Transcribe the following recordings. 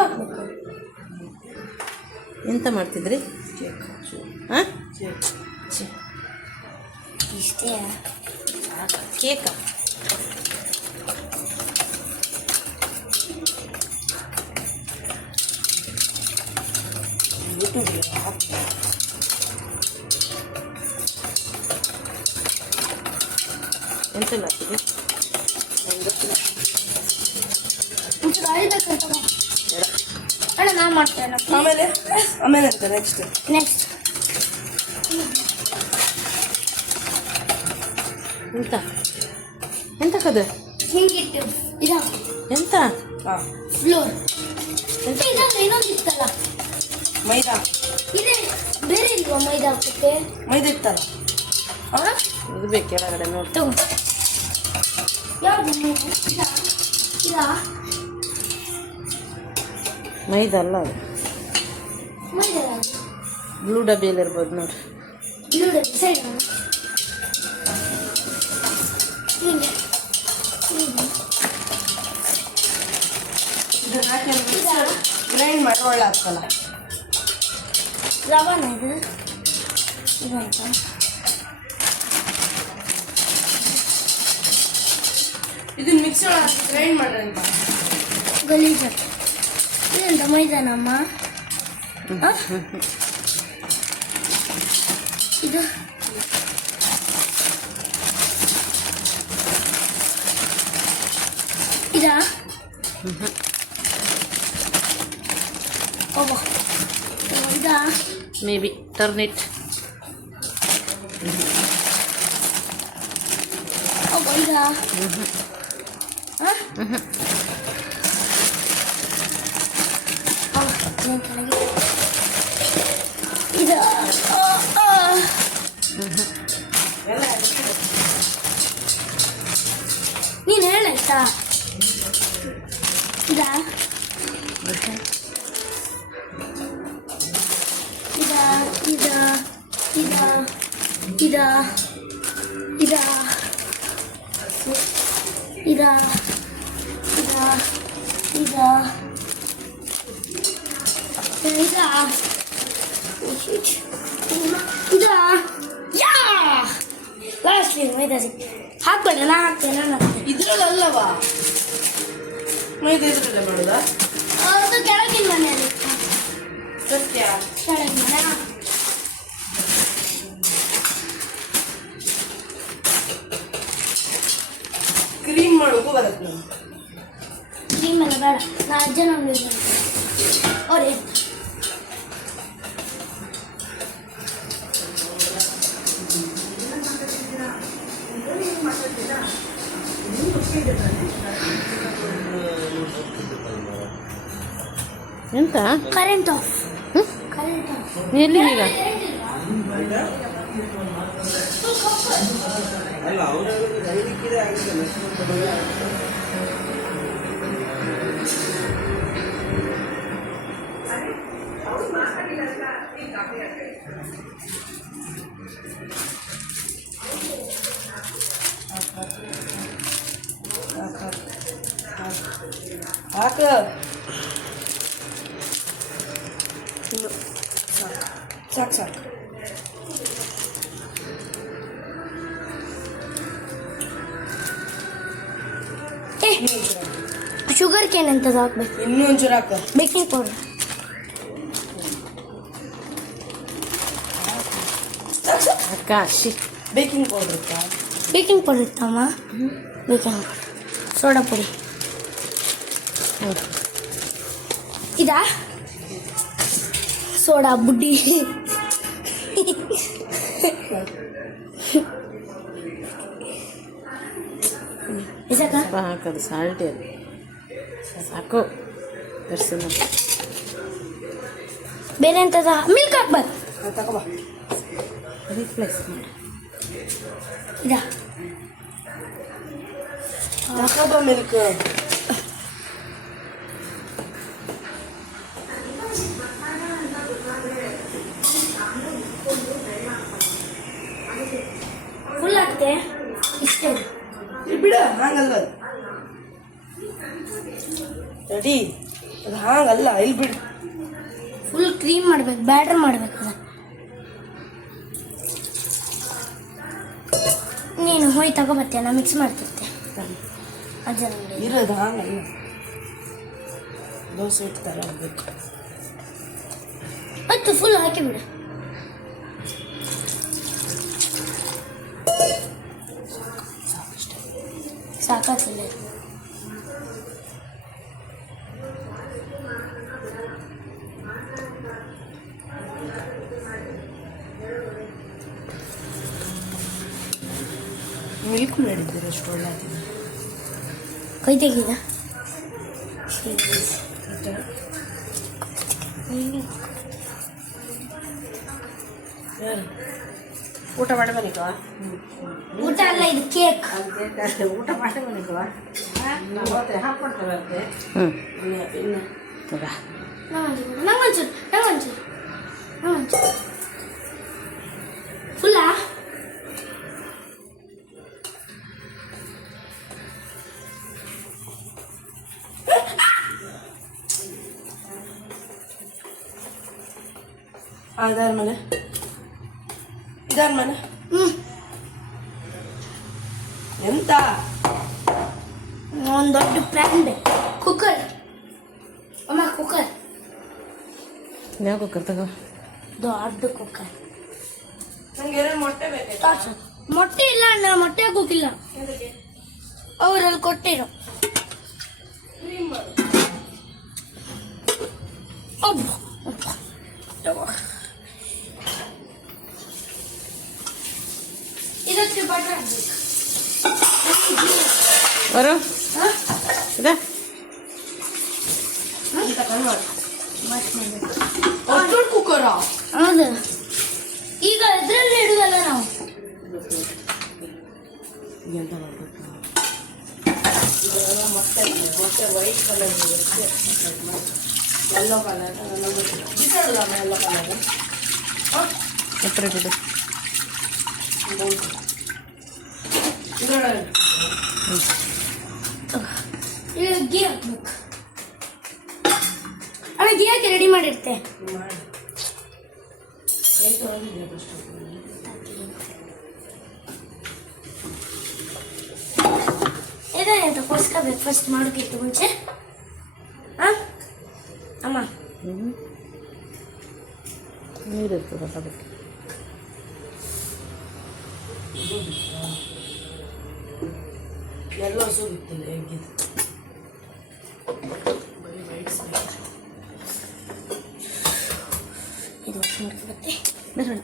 ಹಾಕ್ಬೇಕು. ಎಂತ ಮಾಡ್ತಿದ್ರಿ? ಹಾಂ ಇಷ್ಟೇ ಕೇಕ. ಎಂತ ಮಾಡ್ತೀವಿ? ಅಣ್ಣ ನಾ ಮಾಡ್ತೇನೆ. ಆಮೇಲೆ ಆಮೇಲೆ ಅಂತ ನೆಕ್ಸ್ಟ್ ಎಂತ ಎಂತ ಕದ ಹಿಂಗಿಟ್ಟು ಇದ ಎಂತ ಹಾಂ ಫ್ಲೋರ್ ಇನ್ನೊಂದು ಇತ್ತಲ್ಲ ಮೈದಾ. ಇದೆ ಬೇರೆ ಇಲ್ವಾ ಮೈದಾ ಹಾಕಕ್ಕೆ? ಮೈದಾ ಇತ್ತಲ್ಲ. ಇದು ಬೇಕು ಕೆಳಗಡೆ ನೋಡಿ. ತಗೋ ಯಾವುದು ಇದಾ ಮೈದಾ ಅಲ್ಲ ಅದು ಮೈದಾ ಬ್ಲೂ ಡಬ್ಬಿಯಲ್ಲಿ ಇರ್ಬೋದು ನೋಡಿ. ಬ್ಲೂ ಸೈಡ್ ಇದನ್ನ ಹಾಕಿ ಗ್ರೈಂಡ್ ಮಾಡಿ ಒಳ್ಳೆ ಆಗ್ತಲ್ಲ. ರವಾನ ಇದು ಇದಂತ ಇದನ್ನ ಮಿಕ್ಸಿ ಒಳಗೆ ಗ್ರೈಂಡ್ ಮಾಡ್ರಿ ಅಂತ. ಗಲೀಜ ಇದಂತ ಮೈದಾನಮ್ಮ. ಇದು ಇದಾ ಓ ಇದಾ ಮೇ ಬಿ ಟರ್ನ್ ಇಟ್. ಓ ಇದಾ ಇದಾ ನೀನು ಹೇಳಾಯ್ತಾ? ಇದಾ ಇದಾ ಇದಾ ಇದಾ ಇದಾ ಇದಾ ಇದಾ ಇದಾ ಇದಾ ಇದಾ ಇದಾ ಯಾ ಲಾಸ್ಟ್ ಮೈದಾ ಹಾಕ್ಬೇಡ. ನಾ ಹಾಕ್ತೇನೆ. ನಾನು ಹಾಕ್ತೇನೆ. ಇದ್ರಲ್ಲವಾ ಮೈದಾ ಇದ್ರಲ್ಲೇ ಮಾಡೋದಾ? ಅದು ಕೆಳಗಿನ ಮನೆಯಲ್ಲಿ ಸತ್ಯ. ಕೆಳಗಿನ ಮನೆ ಕ್ರೀಮ್ ಮಾಡೋಕ್ಕೂ ಬರುತ್ತೆ ನಾನು. ಕ್ರೀಮ್ ಎಲ್ಲ ಬೇಡ. ನಾ ಅಜ್ಜನ ಅವರೇ ಎಂತ ಕರೆಂಟ್ ಆಫ್. ಕರೆಂಟ್ ಆಫ್ ಎಲ್ಲಿ ಈಗ? ಹಾಕ ಸಾಕು ಸಾಕು. ಶುಗರ್ ಕೇನ್ ಅಂತ ಹಾಕ್ಬೇಕು. ಇನ್ನೂ ಒಂಚೂರು ಹಾಕ. ಬೇಕಿಂಗ್ ಪೌಡರ್ ಅಕ್ಕ ಶಿ ಬೇಕಿಂಗ್ ಪೌಡರ್ ಇತ್ತಾ? ಬೇಕಿಂಗ್ ಪೌಡರ್ ಇತ್ತಮ್ಮ. ಬೇಕಿಂಗ್ ಪೌಡರ್ ಸೋಡಾ ಪುಡಿ ಇದಾ ಸೋಡಾ ಬುಡ್ಡಿ ಹಾಕೋದು ಸಾಲ್ಟಿ ಅದು ಸಾಕು. ಬೇರೆ ಎಂತದ ಮಿಲ್ಕ್ ಹಾಕ್ಬೇಕು. ತಗೋಬಾ ರಿಪ್ಲೇಸ್ ಮಾಡಿ. ಇದಾ ತಗೋಬಾ ಮಿಲ್ಕ್. ಫುಲ್ ಆಗ್ತೆ ಇಷ್ಟೇ ಬಿಡ ಹಂಗಲ್ಲ. ರೆಡಿ ಅದು ಹಾಗಲ್ಲ ಇಲ್ಲಿ ಬಿಡು. ಫುಲ್ ಕ್ರೀಮ್ ಮಾಡ್ಬೇಕು, ಬ್ಯಾಟರ್ ಮಾಡ್ಬೇಕು ಅದು. ನೀನು ಹೋಯ್ ತಗೋಬರ್ತೀಯ, ನಾ ಮಿಕ್ಸ್ ಮಾಡ್ತಿರ್ತೆ ಅಜ್ಜನ ಅಂಗಡಿ. ಇರೋದು ಹಾಗಲ್ಲ, ದೋಸೆ ಹಿಟ್ಟು ಥರ ಆಗಬೇಕು. ಮತ್ತು ಫುಲ್ ಹಾಕಿಬಿಡು. ಸಾಕಾಗ್ತಿಲ್ಲ. ಮಿಲ್ಕ್ ಮಾಡಿದ್ದೀರ ಅಷ್ಟು ಒಳ್ಳೆ ಕೈ ತೆಗೀದ. ಯಾರು ಊಟ ಮಾಡಿ ಬನ್ನಿಕವ? ಊಟ ಅಲ್ಲ, ಇದು ಕೇಕ್. ಊಟ ಮಾಡಿ ಬನ್ನಿಕವ? ಹಾಕ್ಕೊಡ್ತೇವೆ ಇನ್ನು ನಂಗೊಂಚೂರು ಫುಲ್ಲಾ? ಇದಾದ್ಮೇಲೆ ಎಂತ ಒಂದು ದೊಡ್ಡ ಪ್ಯಾನ್ ಬೇಕು. ಕುಕ್ಕರ್ ಅಮ್ಮ, ಕುಕ್ಕರ್ ಯಾವ ಕುಕ್ಕರ್ ತಗೋ? ದೊಡ್ಡ ಕುಕ್ಕರ್. ನಂಗೆ 2 ಮೊಟ್ಟೆ ಬೇಕಾಯ್ತಾ? ಮೊಟ್ಟೆ ಇಲ್ಲ ಅಣ್ಣ, ಮೊಟ್ಟೆ ಹಾಕೋಕಿಲ್ಲ, ಅವರಲ್ಲಿ ಕೊಟ್ಟಿರೋ. ಇದಕ್ಕೆ ಬಟರ್ ಹಾಕ್ಬೇಕು. ಬರೋ ಇದೆ ದೊಡ್ಡ ಕುಕ್ಕರ? ಹೌದು, ಈಗ ಇದ್ರಲ್ಲಿ ಇಡುದಲ್ಲ ನಾವು. ಎಂತ ಮಾಡಬೇಕು? ಮೊಟ್ಟೆ ವೈಟ್ ಕಲರ್ ಯೆಲ್ಲೋ ಕಲರ್ ಬಿಸಾಡುದಮ್ಮ, ಯೆಲ್ಲೋ ಕಲರ್ ಸಪ್ರೇಟ್ ಇದೆ. ಈಗ ಗೀ ಹಾಕ್ಬೇಕು. ಅಣ್ಣ ಗೀ ಹಾಕಿ ರೆಡಿ ಮಾಡಿರ್ತೆ. ಇದೇನಂತ ಕೊಸ್ಕೋಬೇಕು ಫಸ್ಟ್ ಮಾಡೋಕ್ಕಿಂತ ಮುಂಚೆ. ಅಮ್ಮ ನೀರು ಇರ್ತದಲ್ಲ ಅದಕ್ಕೆ. ಎಲ್ಲ ಸುರಿತಿಲ್ಲ ಹೇಗಿದೆ ಇದು ಮಾಡ್ಕೊಬತ್ತೆ. ಬರೋಣ.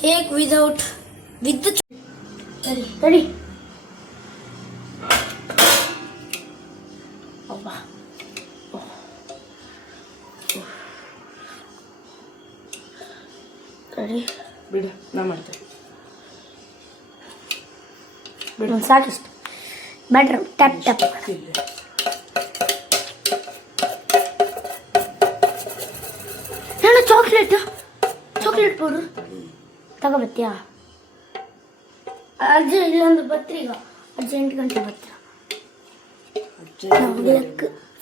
ಕೇಕ್ ವಿತ್ ತಡಿ. ತಡಿ ಬಿಡು, ನಾ ಮಾಡ್ತೇವೆ. ಸಾಕಿಷ್ಟು ಬ್ಯಾಟ್ರ್ ಟ್ಯಾಪ್ ಟ್ಯಾಪ್. ಹೇಳ ಚಾಕ್ಲೇಟ್ ಪೌಡರ್ ತಗೋಬತ್ತೀಯಾ? ಅಜ್ಜ ಇಲ್ಲೊಂದು ಬತ್ತೀಗ, ಅಜ್ಜ 8 ಗಂಟೆ ಬರ್ತೀರ.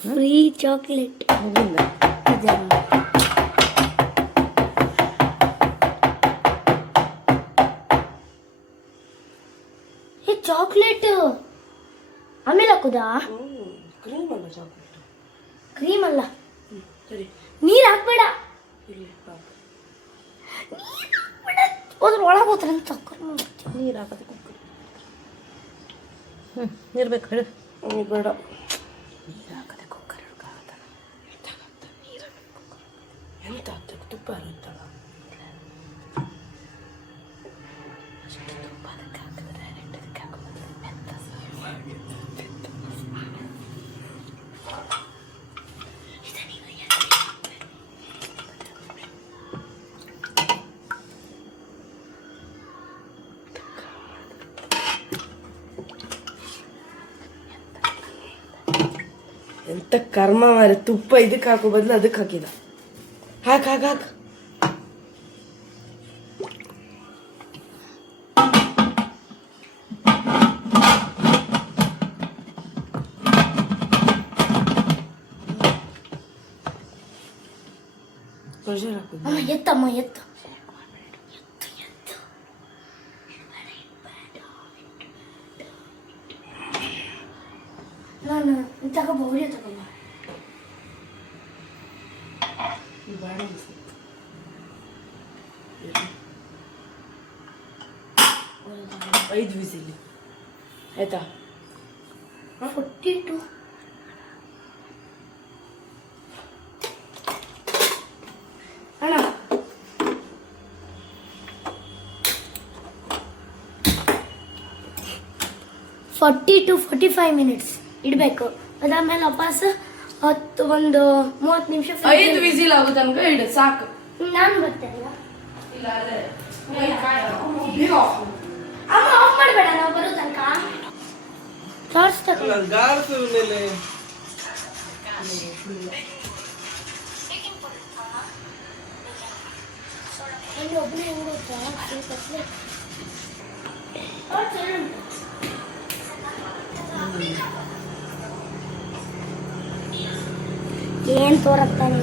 Free chocolate. ಚಾಕ್ಲೇಟ್ ಆಮೇಲೆ ಹಾಕುದಾ? ಕ್ರೀಮ್ ಅಲ್ಲ ಚಾಕ್ಲೇಟ್. ಕ್ರೀಮ್ ಅಲ್ಲ, ಸರಿ. ನೀರು ಹಾಕ್ಬೇಡ. ಇಲ್ಲ ಹೋದ್ರ ಒಳಗೆ ಹೋದ್ರೆ ಸಕ್ಕರೆ ನೀರು ಹಾಕೋದು ಕುಕ್ಕರ್. ನೀರು ಬೇಕು ಹೇಳು. ಬೇಡ, ನೀರು ಹಾಕದೆ ಕುಕ್ಕರ್ ಹಿಡ್ಕಾಗತ್ತ. ನೀರು ಎಂತ ಆಗ್ತದೆ? ತುಪ್ಪ ಇರುತ್ತಲ್ಲ, ಅಷ್ಟು ತುಪ್ಪ ಅದಕ್ಕೆ ಹಾಕಿದ್ರೆ ಡೈರೆಕ್ಟ್ ಅದಕ್ಕೆ ಹಾಕೋದು ಮೆತ್ತ. ಎಂತ ಎಂತ ಕರ್ಮ ಮಾರೆ, ತುಪ್ಪ ಇದಕ್ಕೆ ಹಾಕೋ ಬದಲು ಅದಕ್ಕೆ ಹಾಕಿದ. ಹಾಕ್ ಹಾಕ್ ಹಾಕ್. ಪ್ರೆಷರ್ ಹಾಕು. ಅಮ್ಮ ಎತ್ತಮ್ಮ ಎತ್ತು. ನಾನು ತಗೊಂಬ ವಿಡಿಯೋ ತಗೊಂಬ. 5 ವಿಸಿಲ್ ಆಯ್ತಾ? 42 ಅಣ್ಣ 40 to 45 ಮಿನಿಟ್ಸ್ ಇಡಬೇಕು. ಅದಾದ್ಮೇಲೆ ವಾಪಸ್ 30 ನಿಮಿಷ 5 ವಿಸಿಲ್ ಆಗೋ ತನಕ ಇಡು ಸಾಕು. ನಾನು ಬರ್ತೇನೆ. ಇಲ್ಲ ಅಮ್ಮ ಆಫ್ ಮಾಡಬೇಡ, ನಾವು ಬರೋ ತನಕ ಟಾರ್ಚ್ ತಗೊಂಡು ಒಬ್ಬನೇ ಏನ್ ತೋರಪ್ತಾನೆ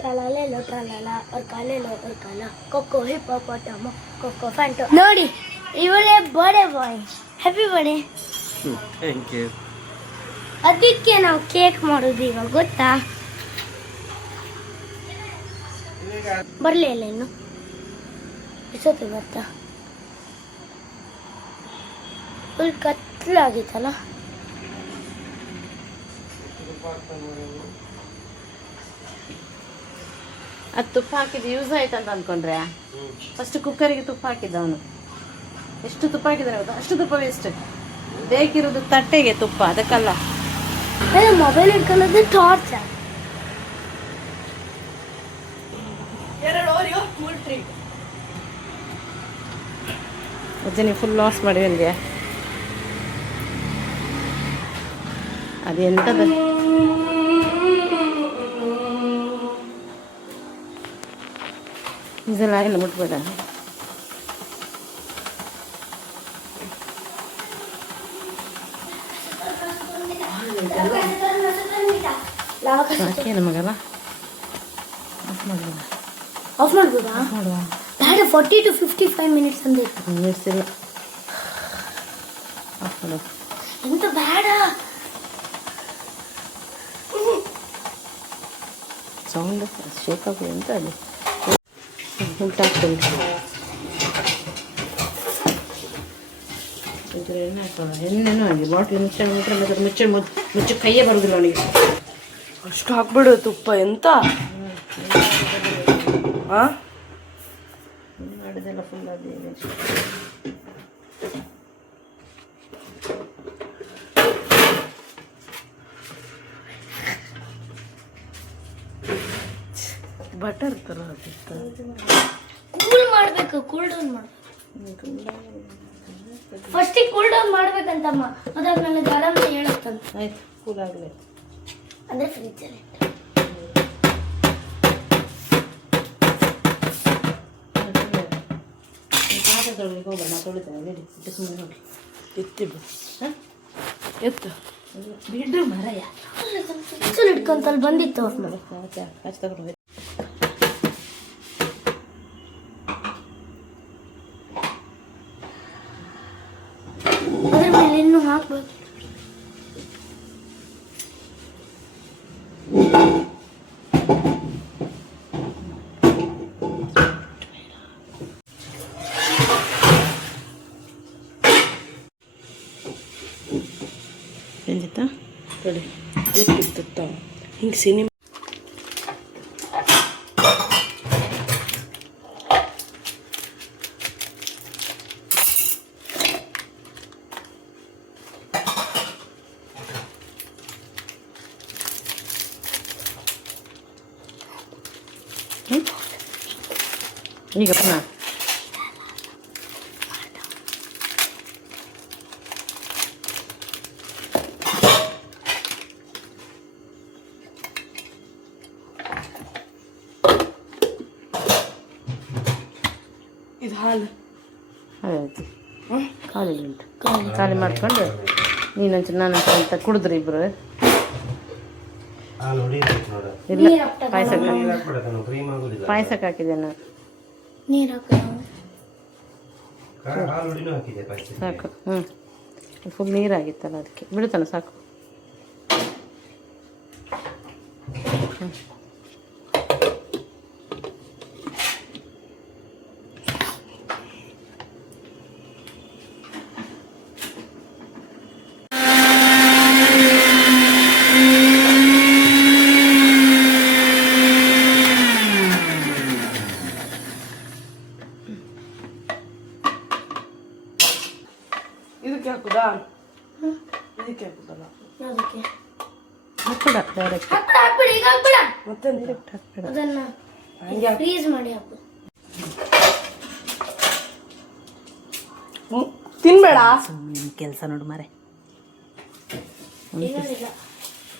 ಟ್ರಲಾ ಅವ್ರ ಕಾಲೇಲೋ ಅವ್ರ ಕಾಲ ಕೊಕ್ಕೋ ಹಿಪ್ಪೋಪೋಟಮೋ ಕೊಕ್ಕೋ ಫ್ಯಾಂಟೋ. ನೋಡಿ ಇವಳೇ birthday boy. Happy birthday. Thank you. ಅದಕ್ಕೆ ನಾವು ಕೇಕ್ ಮಾಡೋದು ಇವಾಗ, ಗೊತ್ತಾ? ಬರಲಿಲ್ಲ ಇನ್ನು, ಎಷ್ಟೊತ್ತು ಬರ್ತಾ? ಫುಲ್ ಕತ್ಲಾಗಿತ್ತಲ್ಲ. ಅದು ತುಪ್ಪ ಹಾಕಿದ್ದು ಯೂಸ್ ಆಯ್ತು ಅಂತ ಅಂದ್ಕೊಂಡ್ರೆ ಫಸ್ಟ್ ಕುಕ್ಕರಿಗೆ ತುಪ್ಪ ಹಾಕಿದ್ದ ಅವನು. ಎಷ್ಟು ತುಪ್ಪ ಹಾಕಿದಾರೆ ಗೊತ್ತಾ? ಅಷ್ಟು ತುಪ್ಪ ವೇಸ್ಟ್. ಬೇಕಿರೋದು ತಟ್ಟೆಗೆ ತುಪ್ಪ, ಅದಕ್ಕಲ್ಲ. ಮೊಬೈಲ್ ಇಟ್ಕೊಳ್ಳೋದು ಟಾರ್ಚ್. ಅಜ್ಜನಿ ಫುಲ್ ಲಾಸ್ ಮಾಡಿ ನನಗೆ. ಅದೆಂಥದ್ದು ಇದೆಲ್ಲ ಇಲ್ಲ, ಮುಟ್ಬೇಡ. ಸಾಕೇನು ಮಗಲ್ಲ? ಆಫ್ ಮಾಡ್ಬೋದ? ಆಫ್ ಮಾಡ್ಬೋದಾ? ಮಾಡುವ. ಬೇಡ, 40 to 55 ಮಿನಿಟ್ಸ್ ಅಂದ್ರೆ ಮಿನಿಟ್ಸ್ ಇಲ್ಲ. ಆಫ್ ಮಾಡು. ಎಂತ ಬೇಡ. ಸೌಂಡ್ ಶೇಕ್ ಆಗಿ ಎಂತ ಅದು ಉಲ್ಟಾಗ್ತದೆ. ಎಣ್ಣೆ ಹಾಕೋಣ. ಎಣ್ಣೆನೂ ಹಾಗೆ ಬಾಟ್ಲಿ ಮುಚ್ಚ ಕೈಯೇ ಬರೋದಿಲ್ಲ ಅವನಿಗೆ. ಅಷ್ಟು ಹಾಕ್ಬಿಡು ತುಪ್ಪ. ಎಂತ ಮಾಡಿದೆಲ್ಲ ಫುಲ್ ಅದೇ. ಬಟರ್ ಥರ ಕೂಲ್ ಮಾಡಬೇಕು, ಕೂಲ್ ಡೌನ್ ಮಾಡಬೇಕು. ಫಸ್ಟಿಗೆ ಕೂಲ್ ಡೌನ್ ಮಾಡ್ಬೇಕಂತಮ್ಮ, ಅದಾದ್ಮೇಲೆ ಗರಂ ಹೇಳುತ್ತಂತ. ಆಯ್ತು, ಕೂಲ್ ಆಗಲಿ ಅಂದರೆ ಫ್ರಿಜ್ಜಲ್ಲಿ ಪಾತ್ರೆ ತೊಳಿಲಿಕ್ಕೆ ಹೋಗೋಣ. ನಾ ತೊಳಿತೇನೆ, ರೆಡಿ. ಇಟ್ಟು ಸುಮ್ಮನೆ ಹೋಗಿ ಎತ್ತಿ ಬಿಡು. ಹಾಂ ಎತ್ತು ಬಿಡ್ರು ಮರಯ್ಯ. ಇಟ್ಕೊಂತಲ್ಲಿ ಬಂದಿತ್ತು. ಕಾಚು ತಗೊಂಡು ಅದ್ರ ಮೇಲೆ ಇನ್ನೂ ಹಾಕ್ಬೇಕು. ಬೆಂದಿತ್ತಾ? ನೋಡಿ ಎತ್ತಿತ್ತ ಹಿಂಗೆ ಸಿನಿಮಾ. ಈಗ ಪುನಃ ಹಾಲು ಆಯ್ತು ಖಾಲಿ ಉಂಟು ಖಾಲಿ ಮಾಡ್ಕೊಂಡು ನೀನೊಂಚೂರು ನಾನೊಂಚೂರು ಅಂತ ಕುಡಿದ್ರಿ ಇಬ್ರು ಇಲ್ಲ ಪಾಯಸಕ್ಕೆ ಹಾಕಿದೆ ನಾನು ನೀರು ಸಾಕು ಫುಲ್ ನೀರಾಗಿತ್ತಲ್ಲ ಅದಕ್ಕೆ ಬಿಡುತ್ತಾನೆ ಸಾಕು ಇದಕ್ಕೆ ಹಾಕುದಾ ಇದಕ್ಕೆ ಹಾಕುದಲ್ಲ ಅದಕ್ಕೆ ಹಾಕ್ಬಿಡ ಡೈರೆಕ್ಟ್ ಹಾಕ್ಬಿಡಿ ಈಗ ಹಾಕ್ಬಿಡ ಮತ್ತೆ ಡೈರೆಕ್ಟ್ ಹಾಕ್ಬಿಡ ಅದನ್ನ ಫ್ರೀಸ್ ಮಾಡಿ ಹಾಕು ತಿನ್ಬೇಡ ಕೆಲಸ ನೋಡು ಮಾರೆ ಇಲ್ಲ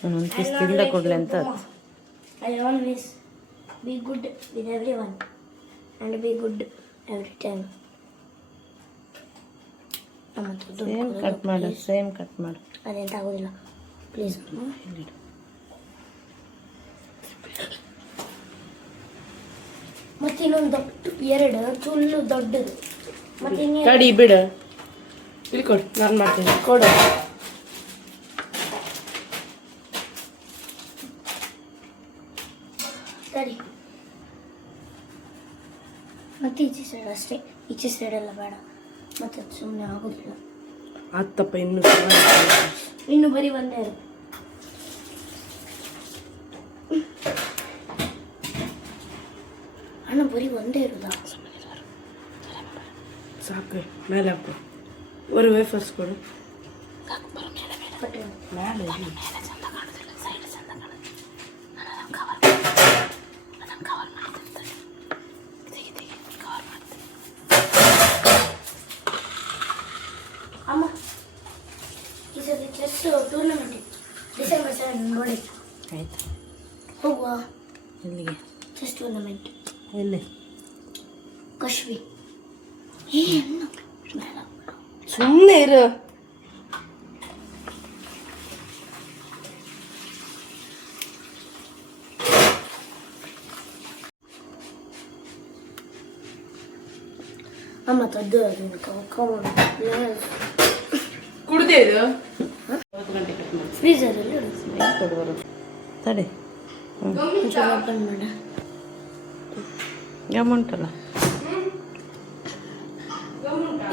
ಒಂದು ಪೀಸ್ ತಿಂದ ಕೊಡ್ಲಿ ಅಂತ I always be good with everyone and be good every time. Same cut ಮಾಡು ಸೇಮ್ ಕಟ್ ಮಾಡು ಅದೆಂತ ಆಗೋದಿಲ್ಲ ಪ್ಲೀಸ್. ಮತ್ತೆ ಇನ್ನೊಂದು ಎರಡು ಫುಲ್ಲು ದೊಡ್ಡದು ಮತ್ತೆ ತಡಿ ಬಿಡು ಇಲ್ಲಿ ಕೊಡು ನಾನು ಮಾಡ್ತೀನಿ ಕೊಡು ಸರಿ ಮತ್ತೆ ಈಚೆ ಸೈಡ್ ಅಷ್ಟೇ, ಈಚೆ ಸೈಡ್ ಎಲ್ಲ ಬೇಡ, ಮತ್ತೆ ಅದು ಸುಮ್ಮನೆ ಆಗೋದಿಲ್ಲ. ಆತಪ್ಪ ಇನ್ನು ಬರೀ ಒಂದೇ ಇರು. ಅಣ್ಣ ಬರೀ ಒಂದೇ ಇರುದಾ? ಸಾಕು ಮೇಲೆ ಹಾಕು ಒಂದು ವೇಫರ್ಸ್ ಕೊಡು ಮೇಲೆ ಅಮ್ಮ ಈ ಸತಿ ಚೆಸ್ ಟೂರ್ನಮೆಂಟ್ ಡಿಸೆಂಬರ್ 7 ನೋಡಿ ಆಯ್ತು ಹೋಗುವ. ಎಲ್ಲಿಗೆ? ಚೆಸ್ ಟೂರ್ನಮೆಂಟ್ ಎಲ್ಲಿ? ಕಶ್ವಿ. ಸುಮ್ಮನೆ ಇರು. ಅಮ್ಮ ತದ್ದು ಕುಡ್ದೆ ಇದು 9 ಗಂಟೆ ಕಟ್ ಮಾಡಿ ಫ್ರೀಸರಲ್ಲಿ ಕೊಡುವರು ತಡಿ ಓಪನ್ ಮಾಡ. ಗಮುಂಟಲ್ಲ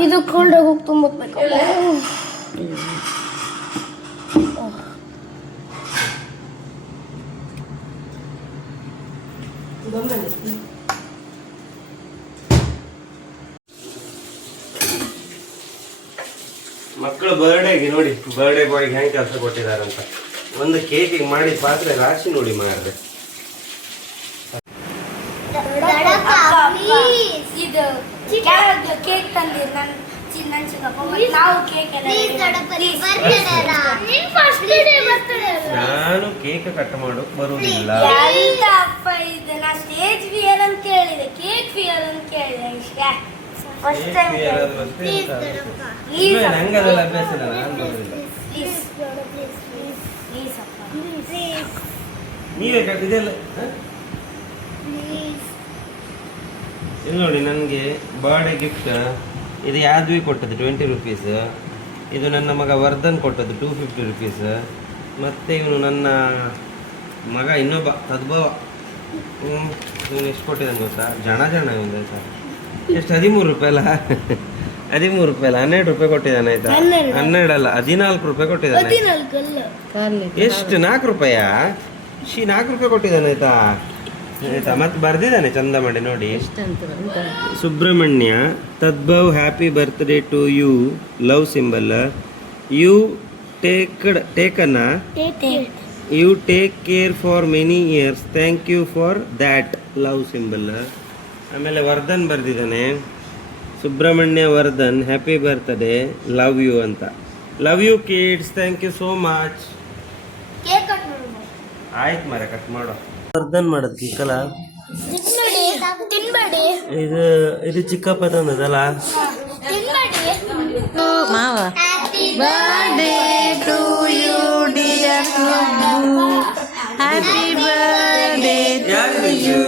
ಇದು ಕೋಲ್ಡ್ ಆಗೋಗಿ ತುಂಬಬೇಕು. ಮಕ್ಕಳು ಬರ್ಡೇಗೆ ನೋಡಿ, ಬರ್ಡೇ ಬಾಯ್ಗೆ ಹೆಂಗೆ ಕೆಲಸ ಕೊಟ್ಟಿದಾರಂತ. ಒಂದು ಕೇಕಿಗೆ ಮಾಡಿ ಪಾತ್ರೆ ರಾಶಿ ನೋಡಿ ಮಾಡಿದೆ. ಇದು ಕೇಕ್ ತಂದಿರ್ ನನ್ನ ಚಿಕ್ಕಪ್ಪ, ನಾವು ಕೇಕ್ ನಾನು ಕೇಕ್ ಕಟ್ ಮಾಡೋಕ್ ಬರುವುದಿಲ್ಲ. ಅಪ್ಪ ಇದು ನಾ ಸ್ಟೇಜ್ ಫಿಯರ್ ಅಂತ ಕೇಳಿದೆ, ಕೇಕ್ ಫಿಯರ್ ಅಂತ ಕೇಳಿದೆ ಇಷ್ಟೇ. ಫಸ್ಟ್ ಟೈಮ್ ನಂಗೆ ಅದೆಲ್ಲ ಅಭ್ಯಾಸ ಇಲ್ಲ, ನಾನು ಬರುವುದಿಲ್ಲ. ನೀವೇ ಇದೆಲ್ಲ ಇಲ್ಲಿ ನೋಡಿ, ನನಗೆ ಬರ್ಡೇ ಗಿಫ್ಟ್ ಇದು ಯಾದ್ವಿ ಕೊಟ್ಟದ್ದು 20 ರೂಪೀಸ್, ಇದು ನನ್ನ ಮಗ ವರ್ಧನ್ ಕೊಟ್ಟದ್ದು 250 ರೂಪೀಸ್, ಮತ್ತು ಇವನು ನನ್ನ ಮಗ ಇನ್ನೊಬ್ಬ ತದ್ಭವ ಇವನು ಎಷ್ಟು ಕೊಟ್ಟಿದ್ದಾನೆ ಗೊತ್ತಾ? ಜನ ಇವನು ಆಯ್ತಾ, ಎಷ್ಟು 13 ರೂಪಾಯಿ ಅಲ್ಲ 13 ರೂಪಾಯಿ ಅಲ್ಲ 12 ರೂಪಾಯಿ ಕೊಟ್ಟಿದ್ದಾನೆ ಆಯ್ತಾ. 12 ಅಲ್ಲ 14 ರೂಪಾಯಿ ಕೊಟ್ಟಿದ್ದಾನೆ. ಎಷ್ಟು 4 ರೂಪಾಯಾ? 4 ರೂಪಾಯಿ ಕೊಟ್ಟಿದ್ದಾನೆ ಆಯ್ತಾ. ಆಯ್ತಾ, ಮತ್ತೆ ಬರ್ದಿದ್ದಾನೆ ಚಂದ ಮಾಡಿ ನೋಡಿ. Subrahmanya Tadbhav happy birthday to you, love symbol, you taken you take care for many years, thank you for that, love symbol. ಆಮೇಲೆ ವರ್ಧನ್ ಬರ್ದಿದ್ದಾನೆ, Subrahmanya Vardhan happy birthday, love you ಅಂತ. Love you kids, thank you so much. ಆಯ್ತು ಮರ cut ಮಾಡೋ. ವರ್ಧನ್ ಮಾಡೋದು ಕಿಕ್ಕಲ ತಿನ್ಬೇಡಿ ಇದು ಚಿಕ್ಕಪ್ಪ ತಂದದಲ್ಲ. ತಿನ್ಬೇಡಿ. ಮಾವ birthday to you dear happy birthday to you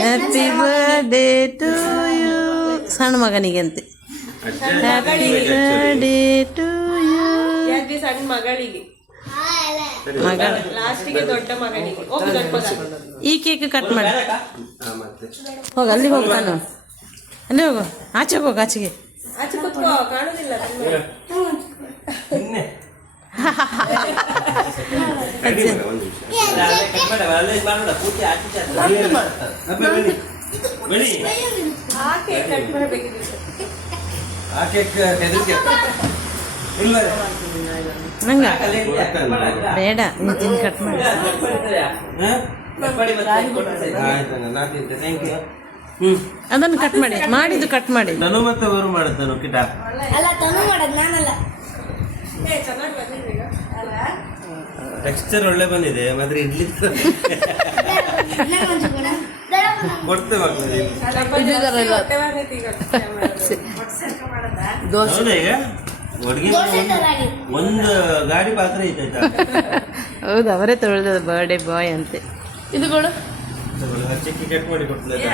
happy birthday to you. ಸಣ್ಣ ಮಗನಿಗಂತೆ ಹ್ಯಾಪಿ ಬರ್ಡೇ ಟು ಯು. ಸಣ್ಣ ಮಗಳಿಗೆ ಮಗಳ ಲಾಸ್ಟಿಗೆ ದೊಡ್ಡ ಮಗನಿಗೆ. ಹೋಗು ದೊಡ್ಡ ಮಗ. ಈ ಕೇಕ್ ಕಟ್ ಮಾಡಿ ಹೋಗ, ಅಲ್ಲಿಗೆ ಹೋಗಿ ಕಾಣು, ಅಲ್ಲಿ ಹೋಗು, ಆಚೆಗೆ ಹೋಗು, ಆಚೆಗೆ. ಆಚೆ ಕೂತ್ಕೋ, ಕಾಣುದಿಲ್ಲ. ಆಕೆ ಕಟ್ ಮಾಡಬೇಕಿದೆ. ನಂಗ ಬೇಡ, ನೀನು ತಿಂದು ಕಟ್ ಮಾಡಿ. ಅದನ್ನು ಕಟ್ ಮಾಡಿ, ಮಾಡಿದ್ದು ಕಟ್ ಮಾಡಿ. ನಾನು ಮತ್ತೆ ಅವರು ಮಾಡುತ್ತಾನು ಕಿಟ. ಅಲ್ಲ ತನು ಮಾಡೋದು, ನಾನಲ್ಲ. ಚೆನ್ನಾಗಿ ಬಂದಿದೆ ಈಗ. ಟೆಕ್ಸ್ಚರ್ ಒಳ್ಳೆ ಬಂದಿದೆ, ಮಾತ್ರ ಇಡ್ಲಿ ಕೊಡ್ತೇವೆ ಮಕ್ಕಳಿಗೆ. ದೋಸೆ ಈಗ ಅಡುಗೆ ಒಂದು ಗಾಡಿ ಪಾತ್ರ ಐತಾಯ್ತಾ. ಹೌದು, ಅವರೇ ತೊಳೆದ ಬರ್ಡೇ ಬಾಯ್ ಅಂತೆ. ಇದುಗಳು ಚಿಕ್ಕಿ ಕಟ್ ಮಾಡಿ ಕೊಡ್ತೇನೆ.